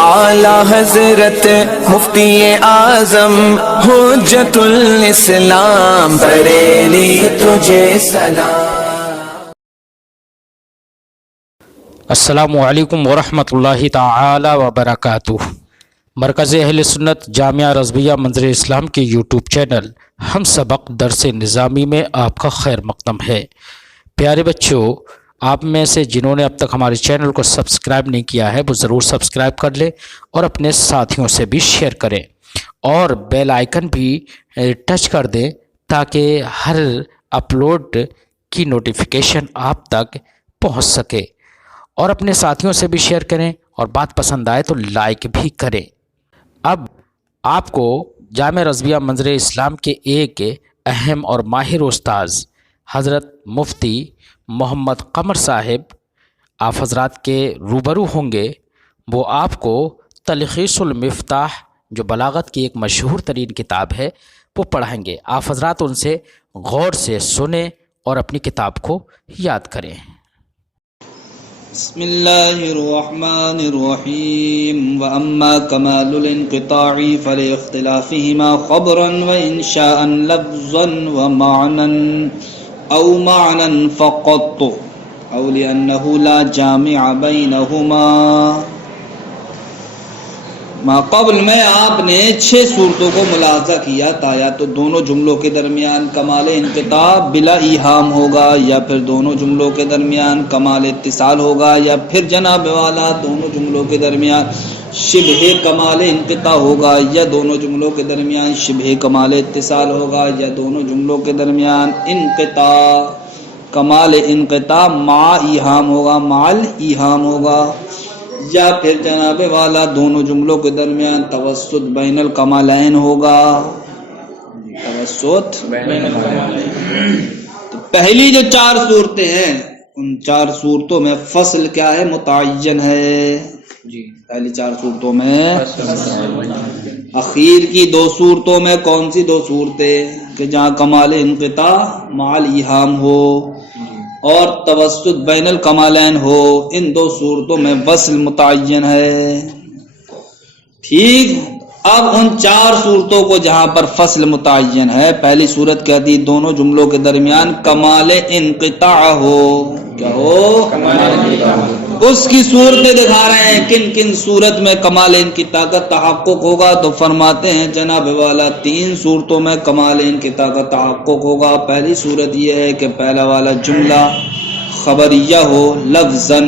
اعلی حضرت مفتی اعظم حجت الاسلام بریلی تجھے سلام۔ السلام علیکم ورحمۃ اللہ تعالی وبرکاتہ۔ مرکز اہل سنت جامعہ رضویہ منظر اسلام کے یوٹیوب چینل ہم سبق درس نظامی میں آپ کا خیر مقدم ہے۔ پیارے بچوں، آپ میں سے جنہوں نے اب تک ہمارے چینل کو سبسکرائب نہیں کیا ہے وہ ضرور سبسکرائب کر لیں اور اپنے ساتھیوں سے بھی شیئر کریں اور بیل آئیکن بھی ٹچ کر دیں تاکہ ہر اپلوڈ کی نوٹیفیکیشن آپ تک پہنچ سکے، اور اپنے ساتھیوں سے بھی شیئر کریں اور بات پسند آئے تو لائک بھی کریں۔ اب آپ کو جامعہ رضویہ منظر اسلام کے ایک اہم اور ماہر استاذ حضرت مفتی محمد قمر صاحب آپ حضرات کے روبرو ہوں گے۔ وہ آپ کو تلخیص المفتاح جو بلاغت کی ایک مشہور ترین کتاب ہے وہ پڑھائیں گے۔ آپ حضرات ان سے غور سے سنیں اور اپنی کتاب کو یاد کریں۔ بسم اللہ الرحمن الرحیم۔ واما کمال الانقطاع فلاختلافهما خبرا وانشاء لفظا ومعنى او معنى فقط او لانه لا جامع بینهما۔ ما قبل میں آپ نے 6 صورتوں کو ملاحظہ کیا تھا، یا تو دونوں جملوں کے درمیان کمال انقطاع بلا ایہام ہوگا، یا پھر دونوں جملوں کے درمیان کمال اتصال ہوگا، یا پھر جناب والا دونوں جملوں کے درمیان شبہ کمال انقطاع ہوگا، یا دونوں جملوں کے درمیان شبہ کمال اتصال ہوگا، یا دونوں جملوں کے درمیان انقطاع کمال انقطاع مع ایہام ہوگا، مال ایہام ہوگا، یا پھر جناب والا دونوں جملوں کے درمیان توسط بین الکمالین ہوگا، توسط بین الکمالین۔ تو پہلی جو 4 صورتیں ہیں ان 4 صورتوں میں فصل کیا ہے؟ متعین ہے جی۔ پہلی 4 صورتوں میں اخیر کی 2 صورتوں میں کون سی 2 صورتیں کہ جہاں کمال انقطاع مال ایہام ہو اور توسط بین الکمالین ہو، ان 2 صورتوں میں وصل متعین ہے۔ ٹھیک، اب ان 4 صورتوں کو جہاں پر فصل متعین ہے، پہلی صورت کہتی دونوں جملوں کے درمیان کمال انقطاع ہو، کیا ہو؟ اس کی صورتیں دکھا رہے ہیں کن کن صورت میں کمال انقطاع کا تحقق ہوگا، تو فرماتے ہیں جناب والا 3 صورتوں میں کمال انقطاع کا تحقق ہوگا۔ پہلی صورت یہ ہے کہ پہلا والا جملہ خبریہ ہو لفظاً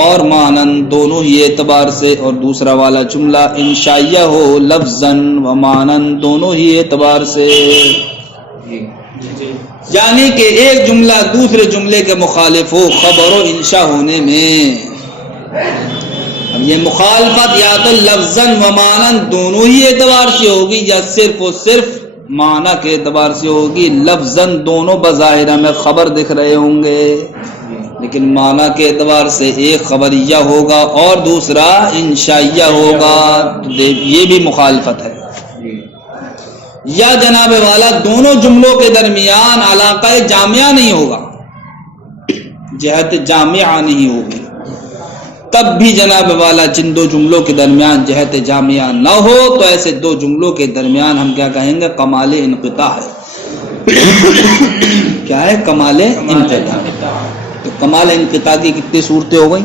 اور معنی دونوں ہی اعتبار سے، اور دوسرا والا جملہ انشائیہ ہو لفظاً و معنی دونوں ہی اعتبار سے، یعنی کہ ایک جملہ دوسرے جملے کے مخالف ہو خبر و انشاء ہونے میں۔ اب یہ مخالفت یا تو لفظاً و معنی دونوں ہی اعتبار سے ہوگی، یا صرف و صرف معنی کے اعتبار سے ہوگی۔ لفظاً دونوں بظاہر ہمیں خبر دکھ رہے ہوں گے، لیکن معنی کے اعتبار سے ایک خبریہ ہوگا اور دوسرا انشائیہ ہوگا، تو یہ بھی مخالفت ہے۔ یا جناب والا دونوں جملوں کے درمیان علاقہ جامعہ نہیں ہوگا، جہت جامعہ نہیں ہوگی، تب بھی جناب والا جن 2 جملوں کے درمیان جہت جامعہ نہ ہو تو ایسے 2 جملوں کے درمیان ہم کیا کہیں گے؟ کمال انقطاع ہے۔ کیا ہے؟ کمال انقطاع۔ تو کمال انقطاع کی کتنی صورتیں ہو گئیں؟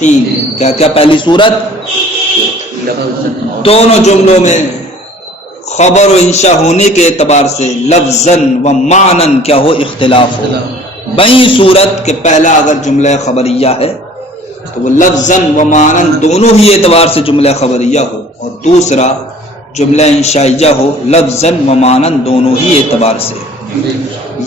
3۔ کیا کیا؟ پہلی صورت دونوں جملوں میں خبر و انشاء ہونے کے اعتبار سے لفظاً و معنن کیا ہو؟ اختلاف ہو۔ بئی صورت کہ پہلا اگر جملہ خبریہ ہے تو وہ لفظاً و معنن دونوں ہی اعتبار سے جملہ خبریہ ہو، اور دوسرا جملہ انشائیہ ہو لفظاً و معنن دونوں ہی اعتبار سے،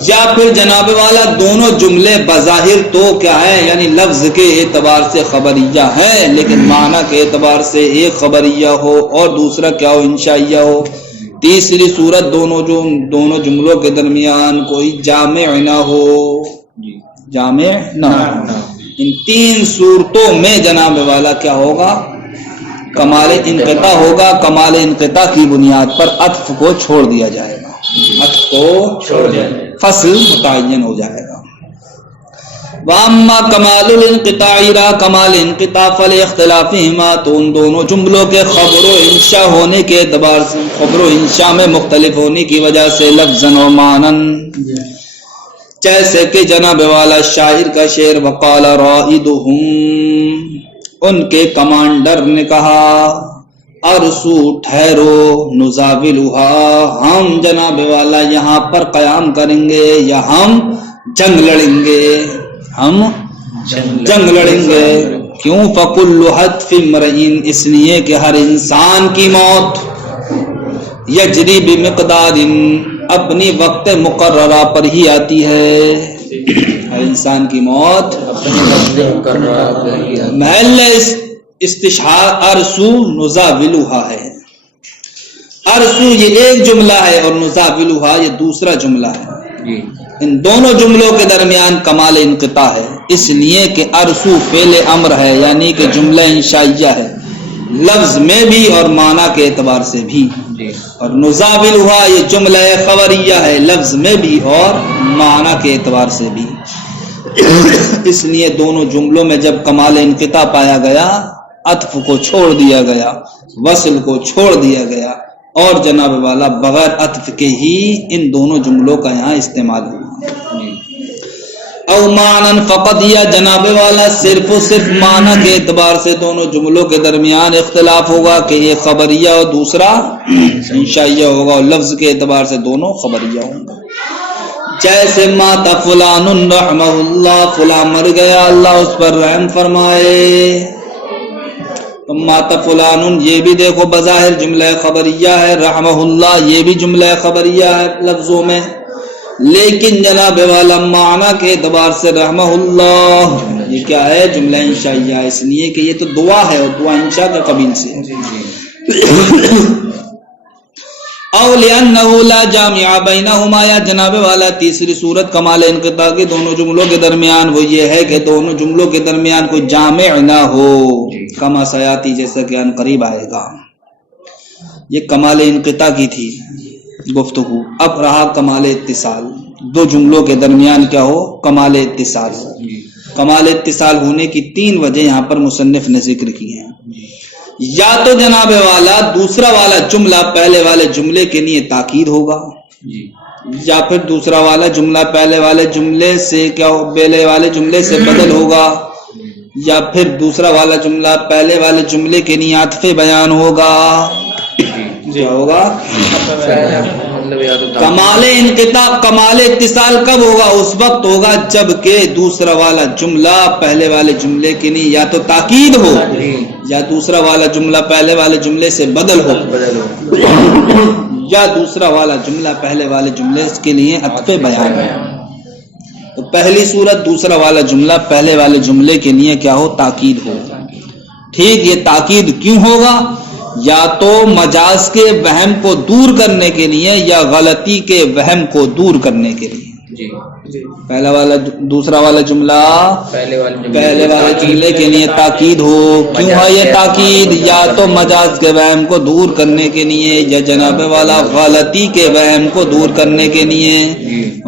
یا پھر جناب والا دونوں جملے بظاہر تو کیا ہے؟ یعنی لفظ کے اعتبار سے خبریہ ہیں لیکن معنی کے اعتبار سے ایک خبریہ ہو اور دوسرا کیا ہو؟ انشائیہ ہو۔ تیسری صورت دونوں جملوں کے درمیان کوئی جامع نہ ہو، جامع نہ ہو۔ ان 3 صورتوں میں جناب والا کیا ہوگا؟ کمال انقطاع ہوگا۔ کمال انقطاع کی بنیاد پر عطف کو چھوڑ دیا جائے گا، عطف کو چھوڑ دیا جائے گا، فصل متعین ہو جائے گا۔ واما کمال الانقطاع را کمال انقطاع فلاختلافہما، تو ان دونوں جملوں کے خبر و انشاء ہونے کے اعتبار سے، خبر و انشاء میں مختلف ہونے کی وجہ سے لفظاً و معنن، جیسے کہ جناب والا شاعر کا شعر وقال رائدہم، ان کے کمانڈر نے کہا ارسو ٹھہرو نزاولھا، ہم جناب والا یہاں پر قیام کریں گے یا ہم جنگ لڑیں گے، ہم جنگ لڑیں گے۔ کیوں؟ فکل حتف امرئ، اس لیے کہ ہر انسان کی موت یجری بمقدار، اپنی وقت مقررہ پر ہی آتی ہے، ہر انسان کی موت محل استشہار ارسو نزاولھا ہے۔ ارسو یہ ایک جملہ ہے اور نزاولھا یہ دوسرا جملہ ہے، ان دونوں جملوں کے درمیان کمال انقطاع ہے، اس لیے کہ ارسو فعل امر ہے، یعنی کہ جملہ انشائیہ ہے، لفظ میں بھی اور معنی کے اعتبار سے بھی، اور نزاولھا یہ جملہ خبریہ ہے، لفظ میں بھی اور معنی کے اعتبار سے بھی۔ اس لیے دونوں جملوں میں جب کمال انقطاع پایا گیا، عطف کو چھوڑ دیا گیا، وصل کو چھوڑ دیا گیا، اور جناب والا بغیر عطف کے ہی ان دونوں جملوں کا یہاں استعمال ہوا۔ او معنن فقط، یا جناب والا صرف و صرف معنی کے اعتبار سے دونوں جملوں کے درمیان اختلاف ہوگا کہ ایک خبریہ اور دوسرا انشائیہ ہوگا، اور لفظ کے اعتبار سے دونوں خبریہ ہوں گے۔ جیسے مات فلان رحمہ اللہ، فلاں مر گیا اللہ اس پر رحم فرمائے، مات فلان یہ بھی دیکھو بظاہر جملہ خبریہ ہے، رحمہ اللہ یہ بھی جملہ خبریہ ہے لفظوں میں، لیکن جناب والا معنی کے اعتبار سے رحمہ اللہ یہ کیا ہے؟ جملہ انشائیہ ہے، اس لیے کہ یہ تو دعا ہے اور دعا انشاء کے قبیل سے ہے۔ او لأنہ لا جامع بینہما، یا جناب والا تیسری صورت کمال انقطاع کے دونوں جملوں کے درمیان وہ یہ ہے کہ دونوں جملوں کے درمیان کوئی جامع نہ ہو، کما سیاتی جیسا کہ ان قریب آئے گا۔ یہ کمال انقطاع کی تھی گفتگو، اب رہا کمال اتصال، دو جملوں کے درمیان کیا ہو؟ کمال اتصال ہو۔ کمال اتصال ہونے کی تین وجہ یہاں پر مصنف نے ذکر کی ہیں، یا تو جناب والا دوسرا والا جملہ پہلے والے جملے کے لیے تاکید ہوگا، یا پھر دوسرا والا جملہ پہلے والے جملے سے کیا ہو؟ پہلے والے جملے سے بدل ہوگا، یا پھر دوسرا والا جملہ پہلے والے جملے کے لیے عطف بیان ہوگا۔ کیا ہوگا؟ کمال انقطاع، کمال اتصال کب ہوگا؟ اس وقت ہوگا جب کہ دوسرا والا جملہ پہلے والے جملے کے لیے یا تو تاکید ہو، یا دوسرا والا جملہ پہلے والے جملے سے بدل ہو، یا دوسرا والا جملہ پہلے والے جملے کے لیے عطف بیان ہے۔ تو پہلی صورت دوسرا والا جملہ پہلے والے جملے کے لیے کیا ہو؟ تاکید ہو۔ ٹھیک، یہ تاکید کیوں ہوگا؟ یا تو مجاز کے وہم کو دور کرنے کے لیے، یا غلطی کے وہم کو دور کرنے کے لیے۔ پہلا والا دوسرا والا جملہ پہلے والے جملے کے لیے تاکید ہو۔ کیوں ہے یہ تاکید؟ یا تو مجاز کے وہم کو دور کرنے کے لیے، یا جناب والا غلطی کے وہم کو دور کرنے کے لیے۔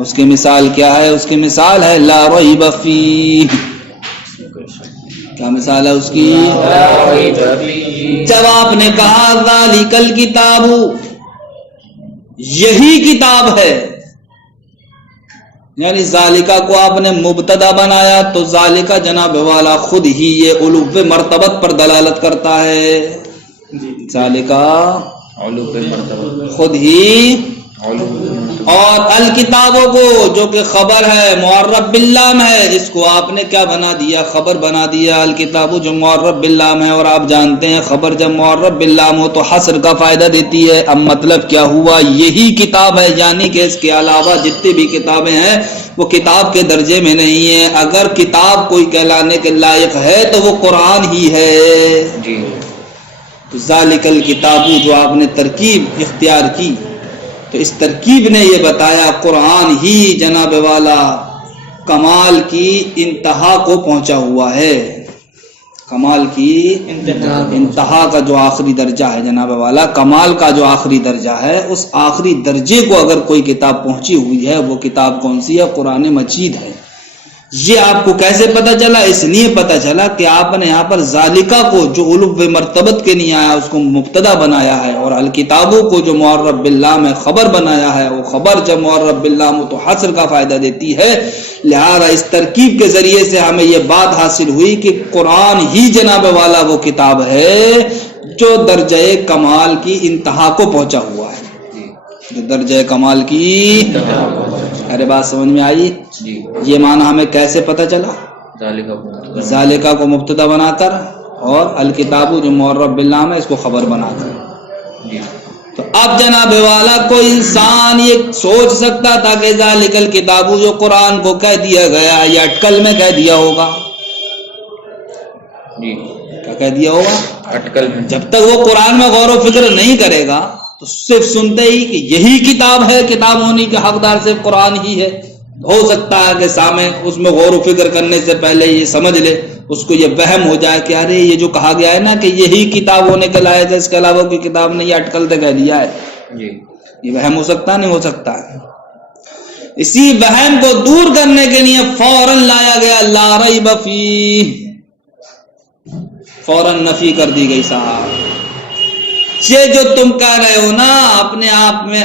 اس کی مثال کیا ہے؟ اس کی مثال ہے لا ریب فیہ۔ کیا مثال ہے اس کی؟ جب آپ نے کہا ذالک الکتاب، یہی کتاب ہے، یعنی ذالکہ کو آپ نے مبتدا بنایا تو ذالکہ جناب والا خود ہی یہ علو مرتبت پر دلالت کرتا ہے۔ ذالکہ خود ہی، اور الکتابوں کو جو کہ خبر ہے معرب باللام ہے، اس کو آپ نے کیا بنا دیا؟ خبر بنا دیا۔ الکتاب جو معرب باللام ہے، اور آپ جانتے ہیں خبر جب معرب باللام ہو تو حصر کا فائدہ دیتی ہے۔ اب مطلب کیا ہوا؟ یہی کتاب ہے، یعنی کہ اس کے علاوہ جتنی بھی کتابیں ہیں وہ کتاب کے درجے میں نہیں ہیں۔ اگر کتاب کوئی کہلانے کے لائق ہے تو وہ قرآن ہی ہے۔ ذالک الکتاب جو آپ نے ترکیب اختیار کی، تو اس ترکیب نے یہ بتایا قرآن ہی جناب والا کمال کی انتہا کو پہنچا ہوا ہے۔ کمال کی انتہا کا جو آخری درجہ ہے جناب والا، کمال کا جو آخری درجہ ہے، اس آخری درجے کو اگر کوئی کتاب پہنچی ہوئی ہے، وہ کتاب کون سی ہے؟ قرآن مجید ہے۔ یہ آپ کو کیسے پتا چلا؟ اس لیے پتا چلا کہ آپ نے یہاں پر ذالکہ کو جو علو مرتبت کے لیے آیا اس کو مبتدا بنایا ہے، اور الکتابوں کو جو معرب باللہ میں خبر بنایا ہے، وہ خبر جب معرب باللہ تو حصر کا فائدہ دیتی ہے۔ لہذا اس ترکیب کے ذریعے سے ہمیں یہ بات حاصل ہوئی کہ قرآن ہی جناب والا وہ کتاب ہے جو درجہ کمال کی انتہا کو پہنچا ہوا ہے، جو درجہ کمال کی ارے بات سمجھ میں آئی؟ یہ معنی ہمیں کیسے پتہ چلا؟ ذالکہ کو مبتدا بنا کر اور الکتاب جو معرب باللہ میں اس کو خبر بنا کر۔ تو اب جناب والا کوئی انسان یہ سوچ سکتا تھا کہ ذالک الکتاب جو قرآن کو کہہ دیا گیا یہ اٹکل میں کہہ دیا ہوگا، کیا کہہ دیا ہوگا؟ اٹکل میں۔ جب تک وہ قرآن میں غور و فکر نہیں کرے گا تو صرف سنتے ہی کہ یہی کتاب ہے، کتاب ہونے کے حقدار صرف قرآن ہی ہے، ہو سکتا ہے کہ سامع اس میں غور و فکر کرنے سے پہلے یہ سمجھ لے، اس کو یہ وہم ہو جائے کہ ارے یہ جو کہا گیا ہے نا کہ یہی کتاب ہونے کے لائق ہے، اس کے علاوہ کوئی کتاب نہیں، یہ اٹکل سے کہہ دیا ہے۔ یہ وہم ہو سکتا نہیں ہو سکتا ہے؟ اسی وہم کو دور کرنے کے لیے فوراً لایا گیا لا ریب فیہ، فوراً نفی کر دی گئی صاحب۔ یہ جو تم کہہ رہے ہو نا اپنے آپ میں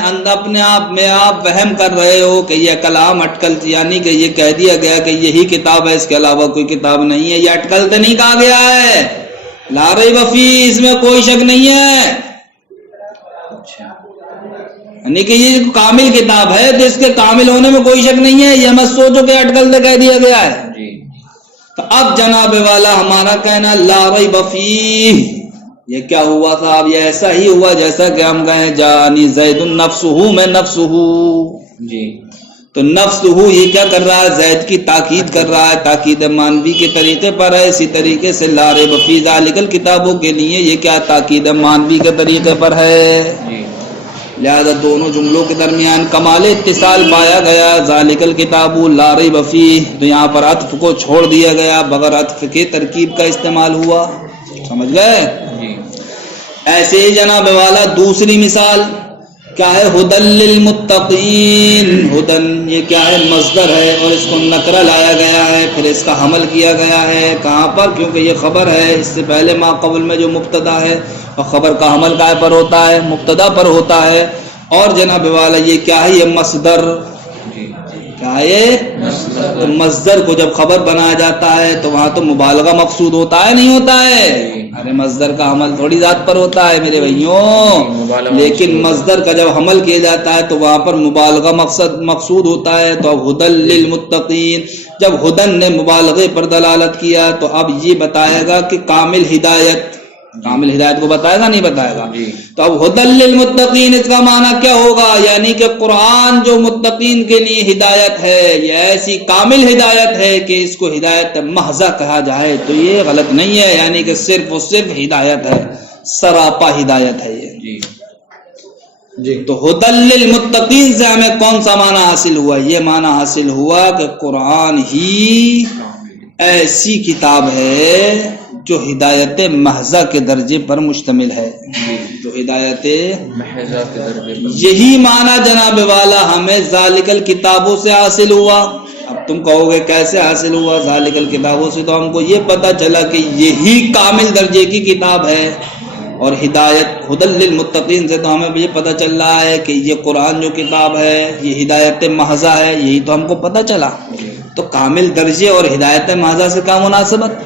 آپ وہم کر رہے ہو کہ یہ کلام اٹکل، یعنی کہ یہ کہہ دیا گیا کہ یہی کتاب ہے، اس کے علاوہ کوئی کتاب نہیں ہے، یہ اٹکل تو نہیں کہا گیا ہے، لا ریب فیہ، اس میں کوئی شک نہیں ہے، یعنی کہ یہ کامل کتاب ہے تو اس کے کامل ہونے میں کوئی شک نہیں ہے، یہ مت سوچو کہ اٹکل سے کہہ دیا گیا ہے۔ تو اب جناب والا ہمارا کہنا لا ریب فیہ، یہ کیا ہوا صاحب؟ یہ ایسا ہی ہوا جیسا کہ ہم کہیں جانی زید نفسہ میں نفسہ، تو نفسہ یہ کیا کر رہا ہے؟ زید کی تاکید کر رہا ہے، تاکید مانوی کے طریقے پر ہے، اسی طریقے سے لا ریب فیہ ذالک الکتابوں کے لیے یہ کیا تاکید مانوی کے طریقے پر ہے۔ لہذا دونوں جملوں کے درمیان کمال اتصال پایا گیا، ذالک الکتاب لا ریب فیہ، تو یہاں پر عطف کو چھوڑ دیا گیا، بغیر عطف کے ترکیب کا استعمال ہوا، سمجھ گئے؟ ایسے ہی جناب والا دوسری مثال کیا ہے؟ ہدی للمتقین، ہدن یہ کیا ہے؟ مصدر ہے، اور اس کو نکرہ لایا گیا ہے، پھر اس کا حمل کیا گیا ہے کہاں پر؟ کیونکہ یہ خبر ہے، اس سے پہلے ما قبل میں جو مبتدا ہے، اور خبر کا حمل کائے پر ہوتا ہے؟ مبتدا پر ہوتا ہے، اور جناب والا یہ کیا ہے؟ یہ مصدر، کیا ہے؟ مصدر کو جب خبر بنایا جاتا ہے تو وہاں تو مبالغہ مقصود ہوتا ہے نہیں ہوتا ہے؟ ارے مصدر کا حمل تھوڑی ذات پر ہوتا ہے میرے بھائیوں، لیکن مصدر کا جب حمل کیا جاتا ہے تو وہاں پر مبالغہ مقصود ہوتا ہے۔ تو اب ہدی للمتقین، جب ہدن نے مبالغے پر دلالت کیا تو اب یہ بتائے گا کہ کامل ہدایت، کامل ہدایت کو بتائے گا نہیں بتائے گا؟ تو اب ہدی للمتقین اس کا معنی کیا ہوگا؟ یعنی کہ قرآن جو متقین کے لیے ہدایت ہے، یہ ایسی کامل ہدایت ہے کہ اس کو ہدایت محضہ کہا جائے تو یہ غلط نہیں ہے، یعنی کہ صرف و صرف ہدایت ہے، سراپا ہدایت ہے یہ۔ تو ہدی للمتقین سے ہمیں کون سا معنی حاصل ہوا؟ یہ معنی حاصل ہوا کہ قرآن ہی ایسی کتاب ہے جو ہدایت محضہ کے درجے پر مشتمل ہے، جو ہدایت محضہ کے درجے پر، یہی معنی جناب والا ہمیں ذالک الکتابوں سے حاصل ہوا۔ اب تم کہو گے کیسے حاصل ہوا ذالک الکتابوں سے؟ تو ہم کو یہ پتا چلا کہ یہی کامل درجے کی کتاب ہے، اور ہدایت ہدی للمتقین سے تو ہمیں یہ پتا چل رہا ہے کہ یہ قرآن جو کتاب ہے یہ ہدایت محضہ ہے، یہی تو ہم کو پتا چلا۔ تو کامل درجے اور ہدایت محضہ سے کیا مناسبت؟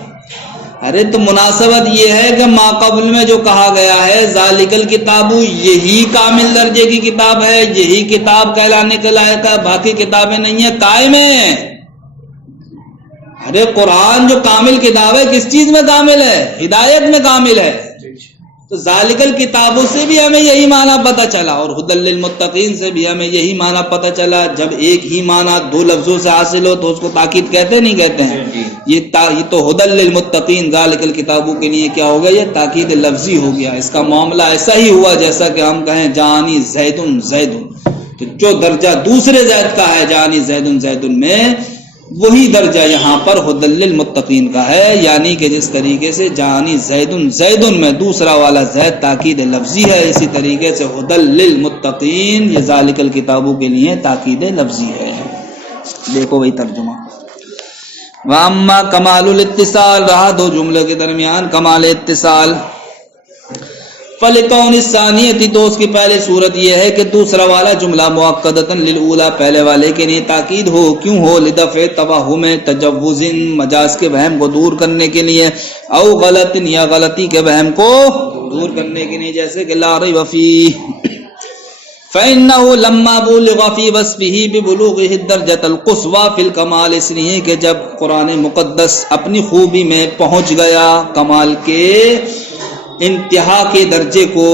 ارے تو مناسبت یہ ہے کہ ما قبل میں جو کہا گیا ہے ذالک الکتاب یہی کامل درجے کی کتاب ہے، یہی کتاب کہلانے کے لائق ہے، باقی کتابیں نہیں ہیں، قائم ہیں۔ ارے قرآن جو کامل کتاب ہے کس چیز میں کامل ہے؟ ہدایت میں کامل ہے۔ تو ذالک الکتابوں سے بھی ہمیں یہی معنی پتہ چلا، اور ہدی للمتقین سے بھی ہمیں یہی معنی پتہ چلا۔ جب ایک ہی معنی دو لفظوں سے حاصل ہو تو اس کو تاکید کہتے نہیں کہتے ہیں؟ یہ تو ہدی للمتقین ذالک الکتابوں کے لیے کیا ہو گیا؟ یہ تاکید لفظی ہو گیا۔ اس کا معاملہ ایسا ہی ہوا جیسا کہ ہم کہیں جانی زیدن زیدن، تو جو درجہ دوسرے زید کا ہے جانی زیدن زیدن میں، وہی درجہ یہاں پر ہدی للمتقین کا ہے، یعنی کہ جس طریقے سے جانی زیدن زیدن میں دوسرا والا زید تاکید لفظی ہے، اسی طریقے سے ہدی للمتقین یہ ذالک الکتابوں کے لیے تاکید لفظی ہے۔ دیکھو وہی ترجمہ واما کمال الاتصال، رہا دو جملے کے درمیان کمال اتصال، فلکون الثانیتی، تو اس کی پہلے صورت یہ ہے کہ دوسرا والا جملہ مؤکدۃ للأولی، پہلے والے کے لیے تاکید ہو، کیوں ہو؟ لدفع توہم تجوز، مجاز کے وہم کو دور کرنے کے لیے، او غلط، یا غلطی کے وہم کو دور کرنے کے لیے، جیسے کہ لا ریب فیہ، فإنه لما بلغ في وصفه ببلوغه الدرجة القصوى في الكمال، اس لیے کہ جب قرآن مقدس اپنی خوبی میں پہنچ گیا کمال کے انتہا کے درجے کو،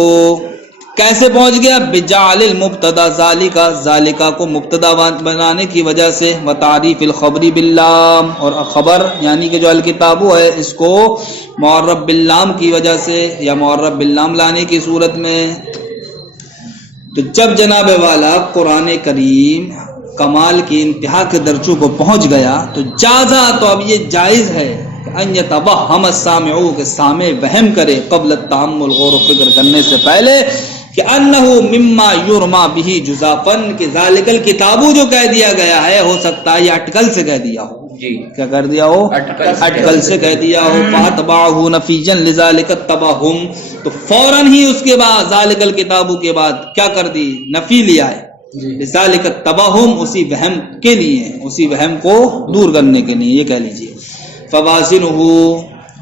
کیسے پہنچ گیا؟ بجعل المبتدا ذالکا کو مبتدا بنانے کی وجہ سے، وتعریف الخبر باللام، اور خبر یعنی کہ جو الکتاب ہے اس کو معرب باللام کی وجہ سے، یا معرب باللام لانے کی صورت میں۔ تو جب جناب والا قرآن کریم کمال کی انتہا کے درجوں کو پہنچ گیا تو جازا، تو اب یہ جائز ہے ان یتوہم السامع، کہ سامع وہم کرے، قبل التامل، غور و فکر کرنے سے پہلے، کہ انہ مما یرما بہ جزافن، کہ ذالک الکتاب جو کہہ دیا گیا ہے ہو سکتا ہے یہ اٹکل سے کہہ دیا ہو، کیا کر دیا ہو؟ اٹکل سے کہہ دیا ہو۔ فاتبعہ نفیجا لذالک التبہم، تو فوراً ہی اس کے بعد ذالک الکتاب کے بعد کیا کر دی؟ نفی لیا ہے، لذالک التبہم، اسی وہم کے لیے، اسی وہم کو دور کرنے کے لیے، یہ کہہ لیجئے۔ فوازنہ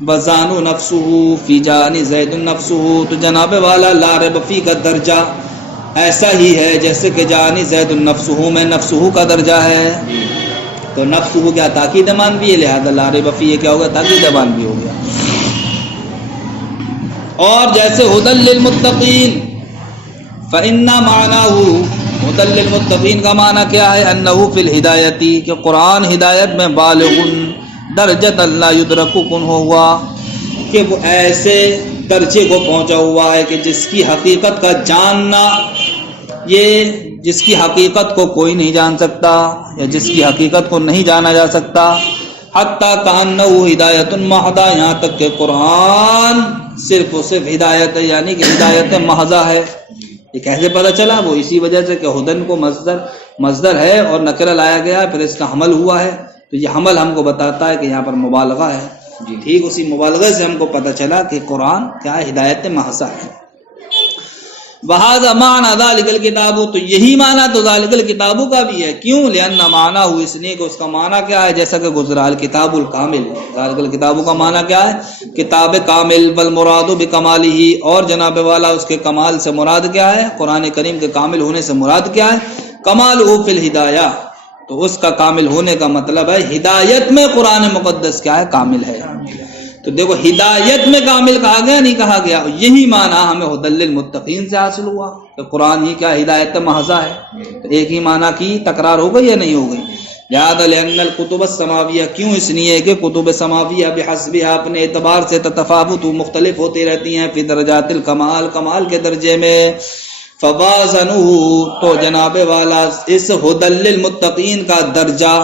وزان نفسہ فی جان زید نفسہ، تو جناب والا لا ریب فی کا درجہ ایسا ہی ہے جیسے کہ جان زید نفسہ میں نفسہ کا درجہ ہے، تو نفسہ کیا تاکید مان بھی ہے، لہذا لا ریب فی کیا ہوگا؟ تاکید مان بھی ہو گیا۔ اور جیسے ھدی للمتقین، فإن معناہ، ھدی للمتقین کا معنی کیا ہے؟ انہ فی الہدایتی، کہ قرآن ہدایت میں بالغ درجۃ لا یدرک کن ہوا، کہ وہ ایسے درجے کو پہنچا ہوا ہے کہ جس کی حقیقت کا جاننا، یہ جس کی حقیقت کو کوئی نہیں جان سکتا، یا جس کی حقیقت کو نہیں جانا جا سکتا، حتیٰ کأنہ ہدایت محضہ، یہاں تک کہ قرآن صرف و صرف ہدایت ہے، یعنی کہ ہدایت محضہ ہے۔ یہ کیسے پتہ چلا؟ وہ اسی وجہ سے کہ ہدن کو مصدر ہے اور نکرہ لایا گیا، پھر اس کا حمل ہوا ہے، تو یہ حمل ہم کو بتاتا ہے کہ یہاں پر مبالغہ ہے، ٹھیک اسی مبالغہ سے ہم کو پتہ چلا کہ قرآن کیا ہے؟ ہدایت محضہ ہے۔ وہذا معنی ذالک الکتاب، تو یہی معنی تو ذالک الکتاب کا بھی ہے، کیوں؟ لأن معنی ہو، اس لیے کہ اس کا معنی کیا ہے؟ جیسا کہ گزرا الکتاب الکامل، ذالک الکتاب کا معنی کیا ہے؟ کتاب کامل، والمراد بکمالہ، اور جناب والا اس کے کمال سے مراد کیا ہے؟ قرآن کریم کے کامل ہونے سے مراد کیا ہے؟ کمالہ فی الہدایہ، تو اس کا کامل ہونے کا مطلب ہے ہدایت میں قرآن مقدس کیا ہے؟ کامل ہے۔ تو دیکھو ہدایت میں کامل کہا گیا نہیں کہا گیا، یہی معنی ہمیں ھدی للمتقین سے حاصل ہوا کہ قرآن ہی کیا ہدایت محضہ ہے، تو ایک ہی معنی کی تکرار ہو گئی یا نہیں ہو گئی؟ یاد لأن الکتب السماویہ، کیوں؟ اس لیے کہ کتب سماویہ بحسبہ، اپنے اعتبار سے تتفاوت، مختلف ہوتی رہتی ہیں، فی درجات الکمال، کمال کے درجے میں۔ فوازنہ، تو جناب والا اس ھدی للمتقین کا درجہ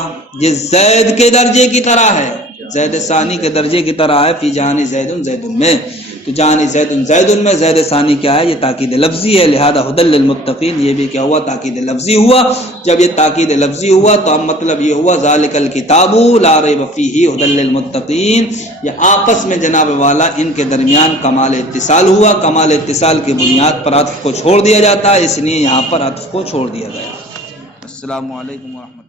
یہ زید کے درجے کی طرح ہے، زید ثانی کے درجے کی طرح ہے، فی جان زید زید میں، تو جان زید میں زید ثانی کیا ہے؟ یہ تاکید لفظی ہے، لہذا ھدی للمتقین یہ بھی کیا ہوا؟ تاکید لفظی ہوا۔ جب یہ تاکید لفظی ہوا تو اب مطلب یہ ہوا ذالک الکتاب لا ریب فیہ ھدی للمتقین، یہ آپس میں جناب والا ان کے درمیان کمال اتصال ہوا، کمال اتصال کی بنیاد پر عطف کو چھوڑ دیا جاتا ہے، اس لیے یہاں پر عطف کو چھوڑ دیا گیا۔ السلام علیکم ورحمۃ اللہ۔